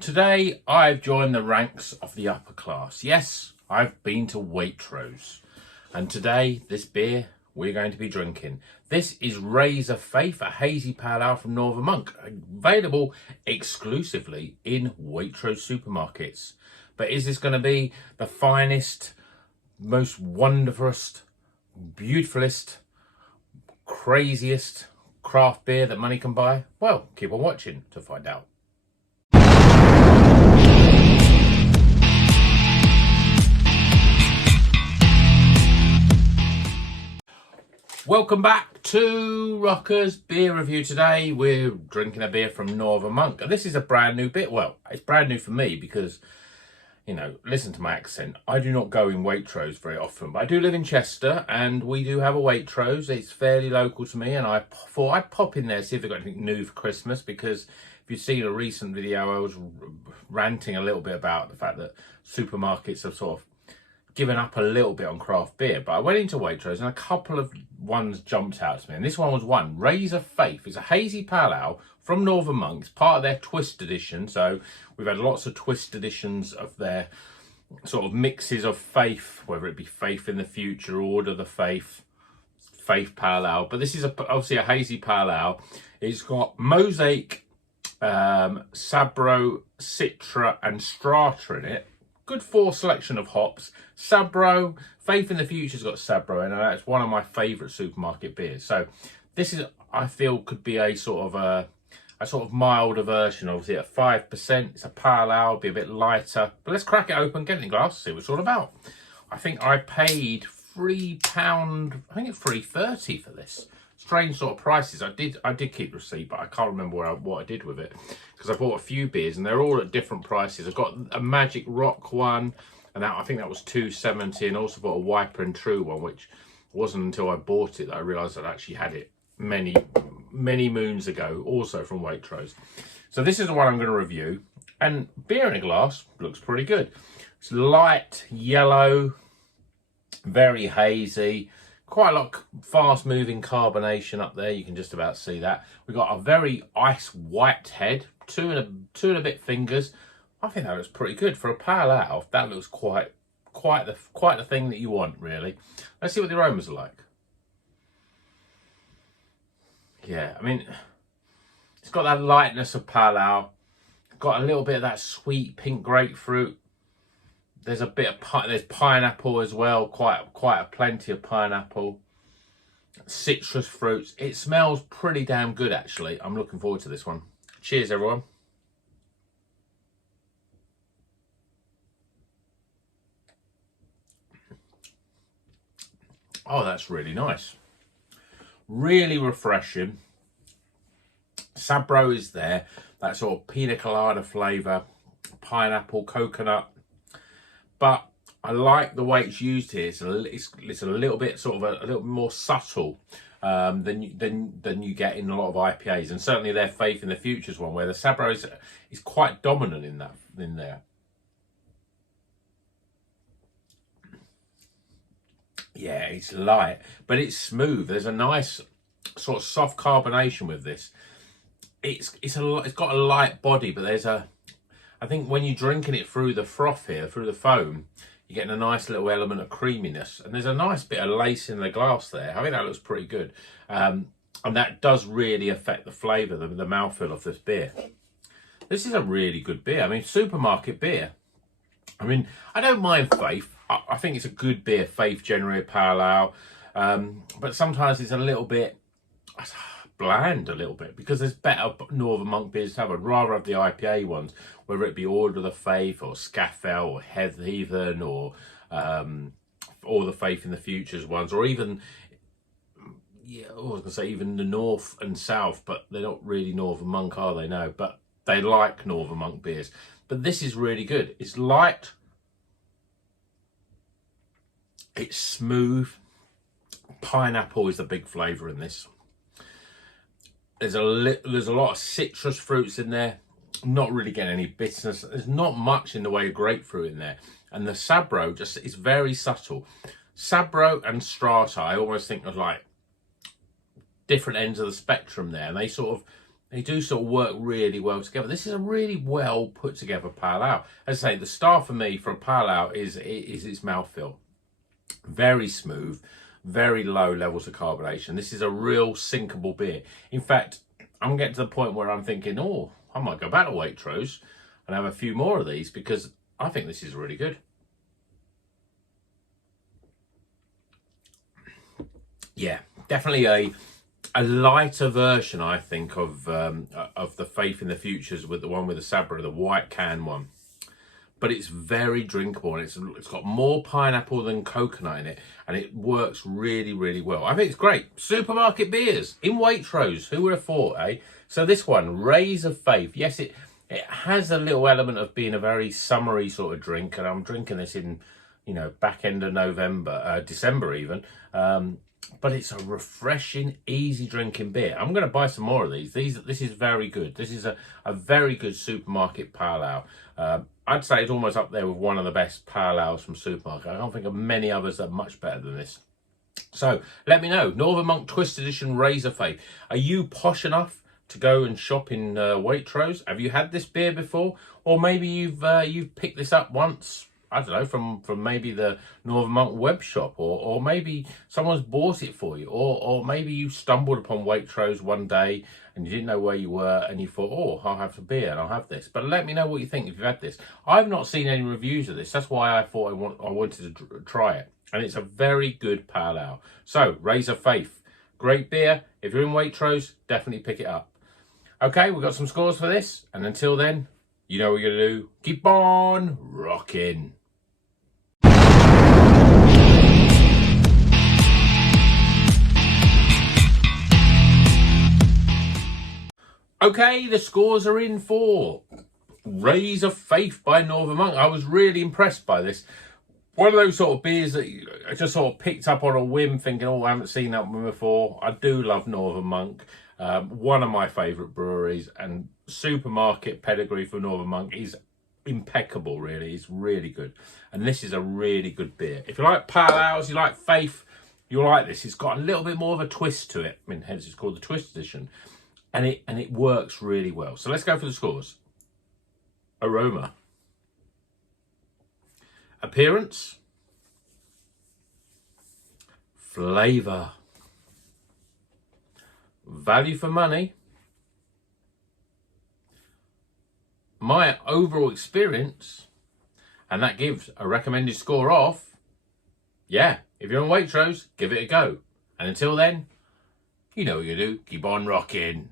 Today, I've joined the ranks of the upper class. Yes, I've been to Waitrose. And today, this beer we're going to be drinking. This is Razor Faith, a Hazy Pale Ale from Northern Monk, available exclusively in Waitrose Supermarkets. But is this going to be the finest, most wonderfulest, beautifulest, craziest craft beer that money can buy? Well, keep on watching to find out. Welcome back to Rocker's Beer Review. Today we're drinking a beer from Northern Monk, and this is a brand new beer. Well, it's brand new for me because, you know, listen to my accent. I do not go in Waitrose very often, but I do live in Chester and we do have a Waitrose. It's fairly local to me, and I thought I'd pop in there, see if they've got anything new for Christmas, because if you've seen a recent video, I was ranting a little bit about the fact that supermarkets have sort of given up a little bit on craft beer. But I went into Waitrose and a couple of ones jumped out to me, and this one was one. Razor Faith. It's a Hazy Pale Ale from Northern Monk. It's part of their Twist edition, so we've had lots of Twist editions of their sort of mixes of Faith, whether it be Faith in the Future, Order the Faith, Faith Pale Ale. But this is obviously a Hazy Pale Ale. It's got Mosaic, Sabro, Citra and Strata in it. Good full selection of hops. Sabro, Faith in the Future's got Sabro in it. That's one of my favourite supermarket beers. So this is, I feel, could be a sort of milder version. Obviously at 5%, it's a pale ale, be a bit lighter. But let's crack it open, get it in glass, see what it's all about. I think I paid £3, I think it's £3.30 for this. Strange sort of prices. I did keep receipt, but I can't remember what I did with it, because I bought a few beers and they're all at different prices. I've got a Magic Rock one, and I think that was £2.70, and also bought a Wiper and True one, which wasn't until I bought it that I realised I'd actually had it many moons ago, also from Waitrose. So this is the one I'm going to review, and beer in a glass looks pretty good. It's light yellow, very hazy. Quite a lot of fast moving carbonation up there. You can just about see that. We've got a very ice white head, two and a bit fingers. I think that looks pretty good for a pale ale. That looks quite the thing that you want, really. Let's see what the aromas are like. Yeah, I mean, it's got that lightness of pale ale. Got a little bit of that sweet pink grapefruit. There's a bit of there's pineapple as well, quite a plenty of pineapple. Citrus fruits. It smells pretty damn good, actually. I'm looking forward to this one. Cheers, everyone. Oh, that's really nice. Really refreshing. Sabro is there. That sort of pina colada flavour, pineapple, coconut. But I like the way it's used here. It's a little bit sort of a little more subtle than you get in a lot of IPAs, and certainly their Faith in the Future's one, where the Sabro is quite dominant in there. Yeah, it's light, but it's smooth. There's a nice sort of soft carbonation with this. It's got a light body, but I think when you're drinking it through the froth here, through the foam, you're getting a nice little element of creaminess. And there's a nice bit of lace in the glass there. I think that looks pretty good. And that does really affect the flavour, the mouthfeel of this beer. This is a really good beer. I mean, supermarket beer. I mean, I don't mind Faith. I think it's a good beer, Faith generally, pale ale. But sometimes it's a little bit bland, a little bit, because there's better Northern Monk beers to have. I'd rather have the IPA ones, whether it be Order of the Faith or Scaffell or Heathen or the Faith in the Futures ones, or even, yeah, I was gonna say even the North and South, but they're not really Northern Monk, are they? No, but they like Northern Monk beers. But this is really good. It's light, it's smooth. Pineapple is the big flavour in this. There's a lot of citrus fruits in there. I'm not really getting any bitterness. There's not much in the way of grapefruit in there. And the Sabro just is very subtle. Sabro and Strata, I almost think of like different ends of the spectrum there. And they sort of They do sort of work really well together. This is a really well put together pale ale. As I say, the star for me for a pale ale is its mouthfeel. Very smooth, very low levels of carbonation. This is a real sinkable beer. In fact, I'm getting to the point where I'm thinking, oh, I might go back to Waitrose and have a few more of these, because I think this is really good. Yeah, definitely a lighter version, I think, of the Faith in the Futures, with the one with the Sabra, the white can one. But it's very drinkable, and it's got more pineapple than coconut in it, and it works really, really well. I think it's great. Supermarket beers in Waitrose. Who would have thought, eh? So this one, Rays of Faith. Yes, it has a little element of being a very summery sort of drink, and I'm drinking this in, you know, back end of November, December even. But it's a refreshing, easy drinking beer. I'm going to buy some more of these. This is very good. This is a very good supermarket pale ale. I'd say it's almost up there with one of the best pale ales from supermarket. I don't think of many others that are much better than this. So let me know. Northern Monk Twist Edition Rays of Faith. Are you posh enough to go and shop in Waitrose? Have you had this beer before? Or maybe you've picked this up once, I don't know, from maybe the Northern Monk web shop, or maybe someone's bought it for you, or maybe you stumbled upon Waitrose one day and you didn't know where you were, and you thought, oh, I'll have a beer and I'll have this. But let me know what you think if you've had this. I've not seen any reviews of this. That's why I thought I wanted to try it. And it's a very good pale ale. So, Rays of Faith, great beer. If you're in Waitrose, definitely pick it up. Okay, we've got some scores for this. And until then, you know what you're going to do. Keep on rocking. Okay, the scores are in for Rays of Faith by Northern Monk. I was really impressed by this. One of those sort of beers that I just sort of picked up on a whim, thinking, oh, I haven't seen that one before. I do love Northern Monk. One of my favourite breweries, and supermarket pedigree for Northern Monk is impeccable, really. It's really good. And this is a really good beer. If you like pale ales, you like Faith, you'll like this. It's got a little bit more of a twist to it. I mean, hence it's called the Twist Edition. And it works really well. So let's go for the scores. Aroma. Appearance. Flavour. Value for money. My overall experience. And that gives a recommended score of, yeah, if you're on Waitrose, give it a go. And until then, you know what you do. Keep on rocking.